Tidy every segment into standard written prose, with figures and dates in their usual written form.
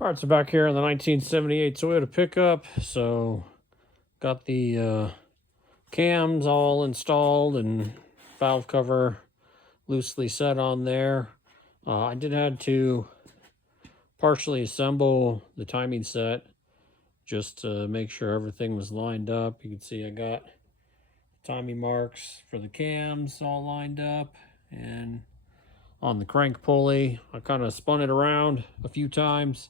Parts are back here in the 1978 Toyota pickup. So got the cams all installed and valve cover loosely set on there. I did have to partially assemble the timing set just to make sure everything was lined up. You can see I got timing marks for the cams all lined up, and on the crank pulley I kind of spun it around a few times,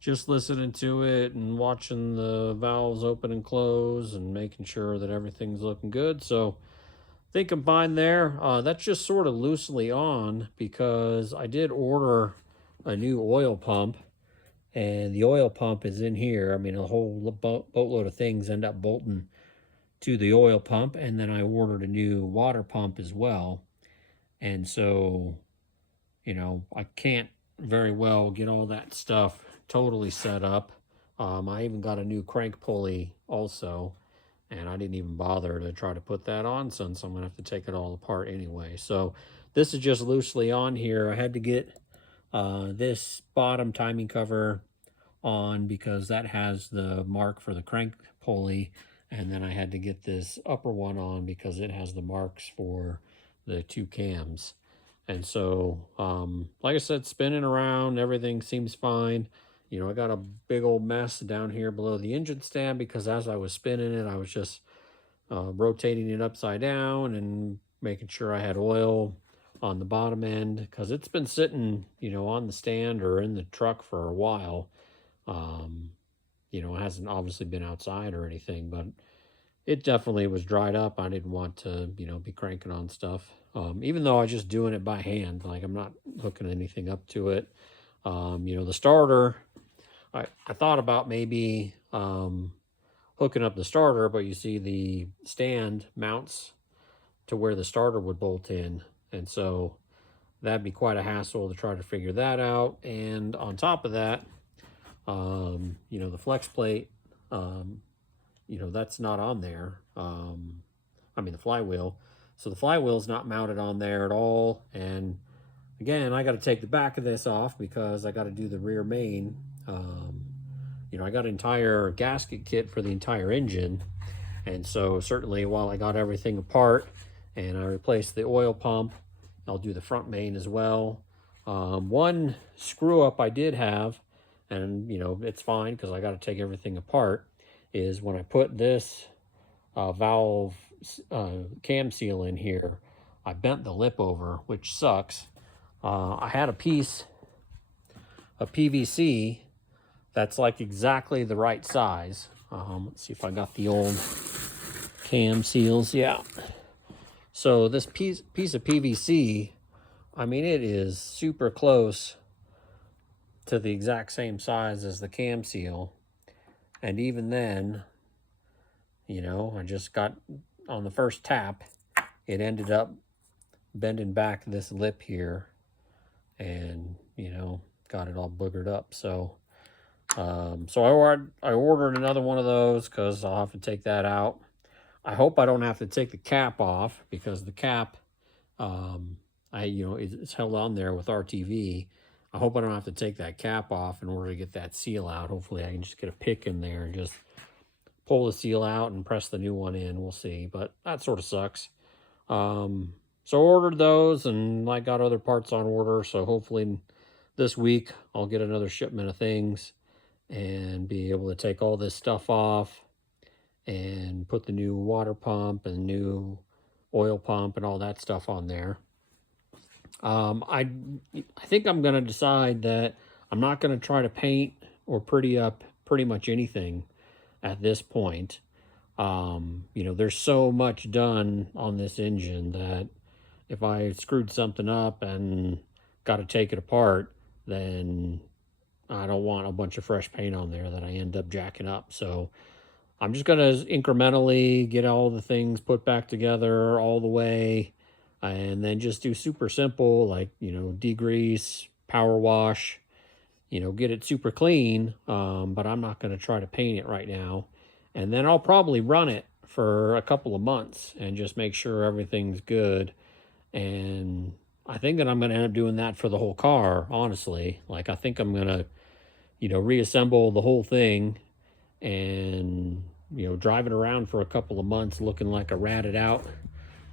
just listening to it and watching the valves open and close and making sure that everything's looking good. So I think I'm fine there. That's just sort of loosely on because I did order a new oil pump, and the oil pump is in here. I mean, a whole boatload of things end up bolting to the oil pump, and then I ordered a new water pump as well. And so, I can't very well get all that stuff totally set up. I even got a new crank pulley also, and I didn't even bother to try to put that on since I'm gonna have to take it all apart anyway. So this is just loosely on here. I had to get this bottom timing cover on because that has the mark for the crank pulley, and then I had to get this upper one on because it has the marks for the two cams. And so, like I said, spinning around, everything seems fine. I got a big old mess down here below the engine stand because as I was spinning it, I was just rotating it upside down and making sure I had oil on the bottom end because it's been sitting, on the stand or in the truck for a while. It hasn't obviously been outside or anything, but it definitely was dried up. I didn't want to, be cranking on stuff. Even though I was just doing it by hand, like I'm not hooking anything up to it. The starter, I thought about maybe hooking up the starter, but you see the stand mounts to where the starter would bolt in. And so that'd be quite a hassle to try to figure that out. And on top of that, the flex plate, that's not on there. The flywheel. So the flywheel's not mounted on there at all. And again, I got to take the back of this off because I got to do the rear main. I got an entire gasket kit for the entire engine. And so certainly while I got everything apart and I replaced the oil pump, I'll do the front main as well. One screw up I did have, and it's fine because I got to take everything apart, is when I put this valve cam seal in here, I bent the lip over, which sucks. I had a piece of PVC that's like exactly the right size. Let's see if I got the old cam seals. Yeah. So this piece of PVC, it is super close to the exact same size as the cam seal. And even then, I just got on the first tap, it ended up bending back this lip here and, got it all boogered up. So I ordered another one of those because I'll have to take that out. I hope I don't have to take the cap off because the cap, it's held on there with RTV. I hope I don't have to take that cap off in order to get that seal out. Hopefully I can just get a pick in there and just pull the seal out and press the new one in. We'll see, but that sort of sucks. So I ordered those and I got other parts on order. So hopefully this week I'll get another shipment of things and be able to take all this stuff off and put the new water pump and new oil pump and all that stuff on there. I think I'm going to decide that I'm not going to try to paint or pretty up pretty much anything at this point. There's so much done on this engine that if I screwed something up and got to take it apart, then I don't want a bunch of fresh paint on there that I end up jacking up. So I'm just going to incrementally get all the things put back together all the way, and then just do super simple, like, degrease, power wash, get it super clean. But I'm not going to try to paint it right now. And then I'll probably run it for a couple of months and just make sure everything's good. And I think that I'm going to end up doing that for the whole car, honestly. Like, I think I'm going to, reassemble the whole thing and, drive it around for a couple of months looking like a ratted out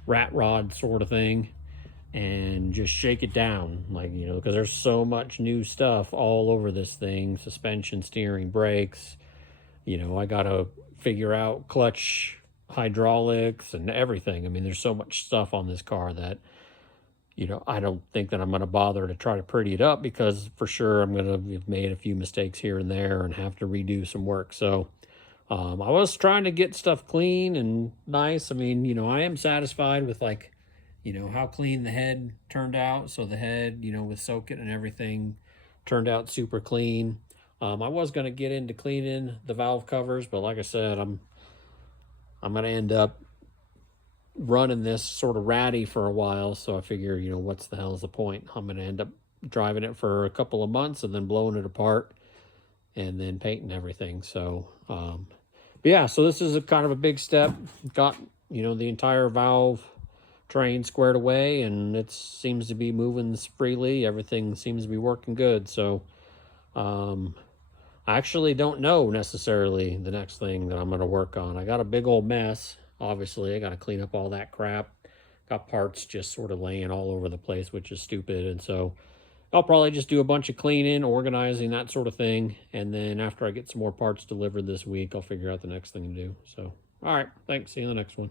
rat rod sort of thing, and just shake it down, like, because there's so much new stuff all over this thing: suspension, steering, brakes. I gotta figure out clutch, hydraulics, and everything. I mean, there's so much stuff on this car that, I don't think that I'm going to bother to try to pretty it up, because for sure I'm going to have made a few mistakes here and there and have to redo some work. So I was trying to get stuff clean and nice. I mean, I am satisfied with, like, how clean the head turned out. So the head, with socket and everything, turned out super clean. I was going to get into cleaning the valve covers, but like I said, I'm going to end up running this sort of ratty for a while. So I figure, what's the hell is the point? I'm going to end up driving it for a couple of months and then blowing it apart and then painting everything. So, but yeah, so this is a kind of a big step. Got, the entire valve train squared away, and it seems to be moving freely. Everything seems to be working good. So, I actually don't know necessarily the next thing that I'm going to work on. I got a big old mess. Obviously, I got to clean up all that crap. Got parts just sort of laying all over the place, which is stupid. And so I'll probably just do a bunch of cleaning, organizing, that sort of thing. And then after I get some more parts delivered this week, I'll figure out the next thing to do. So, all right. Thanks. See you in the next one.